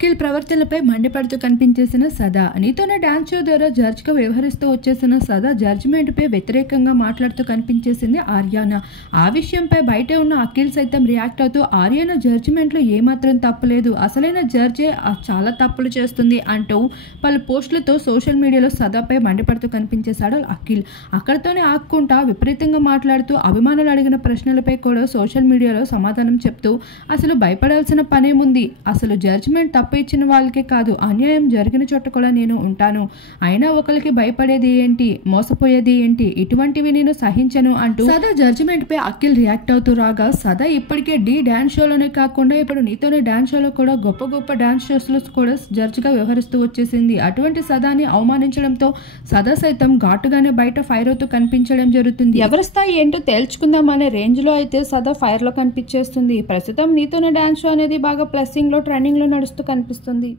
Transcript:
అఖిల్ ప్రవర్తనలపై మండిపడుతూ కనిపించేసిన సదా. నీతోనే dance show ద్వారా జడ్జ్ గా వ్యవహరిస్తూ వచ్చేసిన సదా జడ్జిమెంట్ పై వ్యతిరేకంగా మాట్లాడుతూ కనిపించేసింది ఆర్యానా. ఆ విషయంపై బయటే ఉన్న అఖిల్ సైతం రియాక్ట్ అవుతూ ఆర్యానా జడ్జిమెంట్ లో ఏమాత్రం తప్పులేదు, అసలైన జడ్జే చాలా తప్పులు చేస్తుంది అంటూ పలు పోస్టులతో సోషల్ మీడియాలో సదాపై మండిపడుతూ కనిపించేశాడు అఖిల్. అక్కడితోనే ఆక్కుంటా విపరీతంగా మాట్లాడుతూ అభిమానులు అడిగిన ప్రశ్నలపై కూడా సోషల్ మీడియాలో సమాధానం చెప్తూ అసలు భయపడాల్సిన పనేముంది, అసలు జడ్జిమెంట్ తప్పు ఇచ్చిన వాళ్ళకే కాదు అన్యాయం జరిగిన చోట కూడా నేను ఉంటాను, అయినా ఒకరికి భయపడేది ఏంటి, మోసపోయేది ఏంటి, ఇటువంటివి నేను సహించను అంటూ సదా జడ్జిమెంట్ పై అఖిల్ రియాక్ట్ అవుతూ రాగా సదా ఇప్పటికే డాన్స్ షోలోనే కాకుండా ఇప్పుడు నీతోనే డాన్స్ షోలో కూడా గొప్ప గొప్ప డాన్స్ షోస్ లో కూడా జడ్జ్ గా వ్యవహరిస్తూ వచ్చేసింది. అటువంటి సదాని అవమానించడంతో సదా సైతం ఘాటుగానే బయట ఫైర్ అవుతూ కనిపించడం జరుగుతుంది. ఎవరి స్థాయి ఏంటో తేల్చుకుందాం అనే రేంజ్ లో అయితే సదా ఫైర్ లో కనిపించేస్తుంది. ప్రస్తుతం నీతోనే డాన్స్ షో అనేది బాగా ప్లస్సింగ్ లో ట్రెండింగ్ లో నడుస్తూ కనిపిస్తుంది.